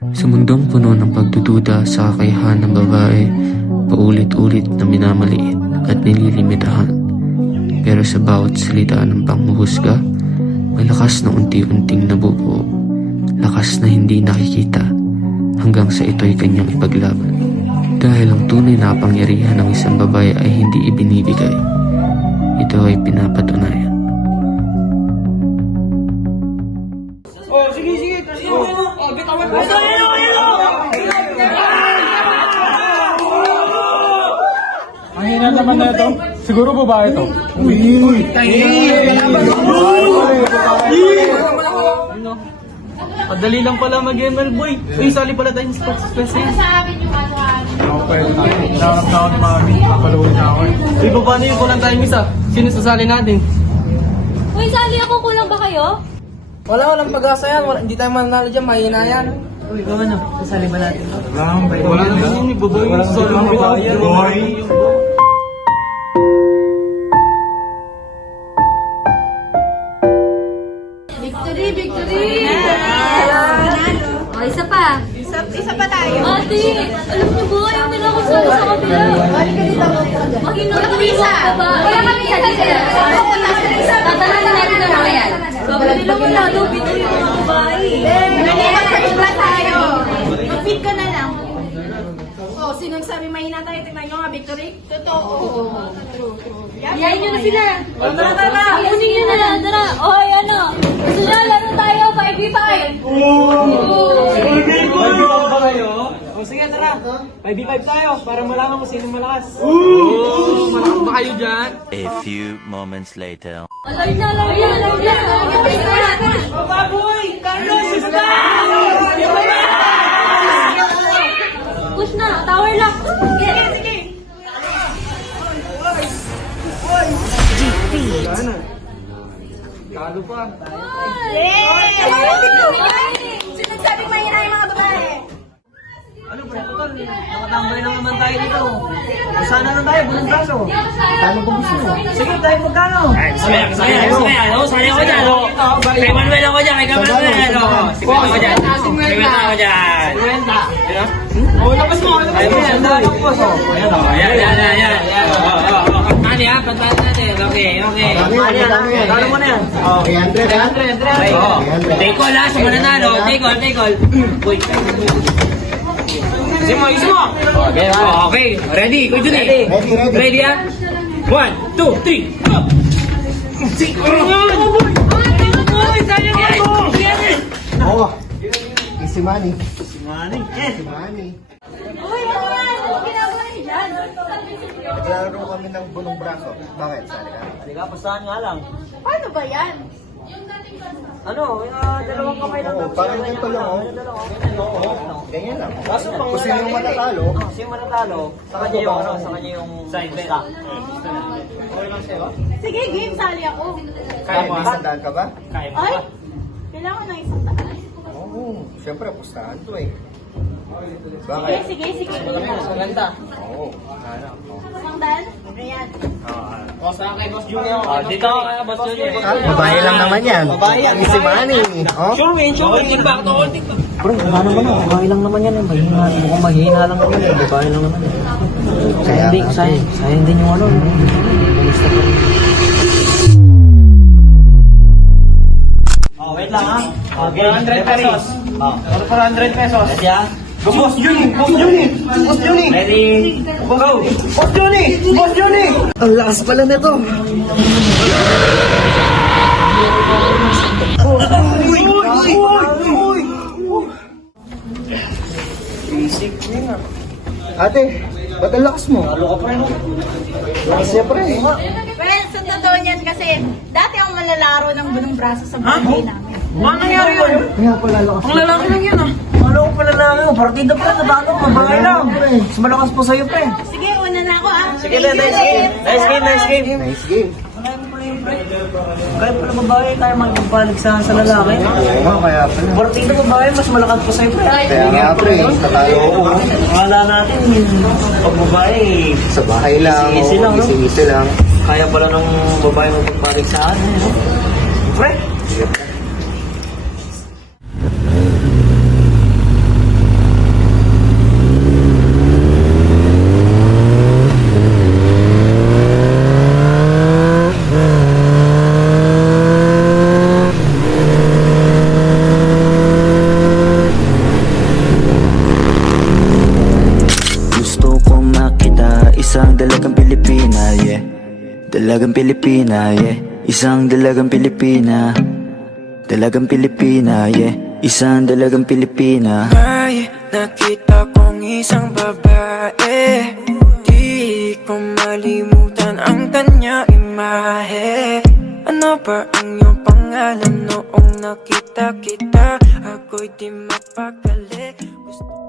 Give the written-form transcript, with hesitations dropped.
Sa mundong puno ng pagdududa sa kakayahan ng babae, paulit-ulit na minamaliit at nililimitahan. Pero sa bawat salita ng panghuhusga, may lakas na unti-unting nabubuo. Lakas na hindi nakikita hanggang sa ito'y kanyang ipaglaban. Dahil ang tunay na kapangyarihan ng isang babae ay hindi ibinibigay. Ito ay pinapatunayan. Oh, sige, sige. Oh, bitawan mo. Ang hina naman na ito. Siguro babae ito. Madali lang pala mag-ML, boy. Uy, sali pala tayo sa sports special. Okay, nakarap na ako ni Mami. Papaluhin na ako. Uy, paano yung kulang tayong isa? Sino sasali natin? Uy, sali ako. Kulang ba kayo? Walang pag-asa yan. Hindi tayo mananalo dyan. Mahina yan. Uy, ikaw ano? Sasali ba natin? Wala naman yun. Baboy mo. Sasali mo ba? Boy. Victory! Victory! O, isa pa. Isa pa tayo. Ate, alam niyo ba, ayaw nila ako sa kabila. Mahina ko isa. Wala kami isa dito. Tatanan na natin ang mga yan. Sabi nila wala daw, bito yung mga babae. Mag-search ba tayo? Mag-feed ka na lang. Oh, sinong sabi mahina tayo? Tingnan nyo nga, Victory. Totoo. Iyayin niyo na sila. Tara. Kunin niyo na lang. Tara. Oy, ano? Gusto niyo, laro tayo. 5v5. O sige, tara. 5v5 tayo para malaman mo sino malakas. Malakas ba kayo dyan? A few moments later. Alay na. Baboy! Carlos! Isda! Push na. Tower lock. Sige. Kalo pa. Yay! Sinong sabi mahina yung mga babae? Ano ba? Total, nakatambay lang naman tayo dito. Sana na tayo, buong braso. Kano ba gusto mo? Sige, tayo magkano? Saya ako dyan. Kay Manuel ako dyan. Kay Manuel. Sige ako dyan. Sige ako dyan. 50. Oh, labas mo. Ayan, dalang po. Yan. Pagtani ha, pagtani natin. Okay. Kano mo na yan? 300. Take all ha, sa mananalo. Take all. Uy. Isi mo. Okay. Ready? Kuya Jun eh. Ready ha? 1, 2, 3. Go! Sayang yan! Oo. Easy money. Uy, ano yan? Anong ginagawa niyo dyan? Naglaro kami ng bunong braso. Bakit? Sali ka? Sige, pustahan nga lang. Paano ba yan? Ano, dalawang kamay lang. Oo, parang ganito lang, oh. Ganyan lang. Kaso pang Kung sino yung matatalo, Sino manatalo? Sa kanya yung side bet. Sige, game, sali ako. kaya may sandaan ka ba? Ay, kailangan ng isang taas. Oo. Siyempre, pustahan to eh. Sige, Bakit? sige. Maganda. Oo. Isang daan? Ayan. Dito ako kaya, Boss Junior. Babae lang naman yan. Babae yan. Easy money. Oh? Sure win. Holding back to holding back. Bro, wala naman oh. Babae lang naman yan. Mukhang mahina lang naman. Babae lang naman. Sayang din yung ano. Bumista pa rin. Oh, wait lang ha. Okay, 100 pesos. Oh, 400 pesos. Ready ha? Go, Boss Juni! Ready? Go! Boss Juni! Ang lakas pala nito. Ate, ba't ang lakas mo? Lakas niya pre. Well, sa totoo niyan kasi dati ang malalaro ng bunong braso sa bahay namin. Ano nangyari yun? Kaya pala lakas. Ang lalaki lang yun ah. Ano ko pala lang yun? Partida pa, natalo ko. Bagay lang. Mas malakas po sa'yo, pre. Sige, una na ako ah. Sige, nice game. Nice game. Kaya pala babae tayo magpapalig sa lalaki. Oo, kaya pala. Partida babae, mas malakas po sa'yo, pre. Kaya nga pre, natalo ko. Akala natin, pag babae, Sa bahay lang. Easy lang, no? Easy lang. kaya pala ng babae magpapalig sa atin. Pre, Dalagang Pilipina, yeah. Isang dalagang Pilipina. Dalagang Pilipina, yeah. Isang dalagang Pilipina. May nakita kong isang babae, di ko malimutan ang kanya imahe. Ano ba ang iyong pangalan noong nakita kita? Ako'y di mapakali. Gusto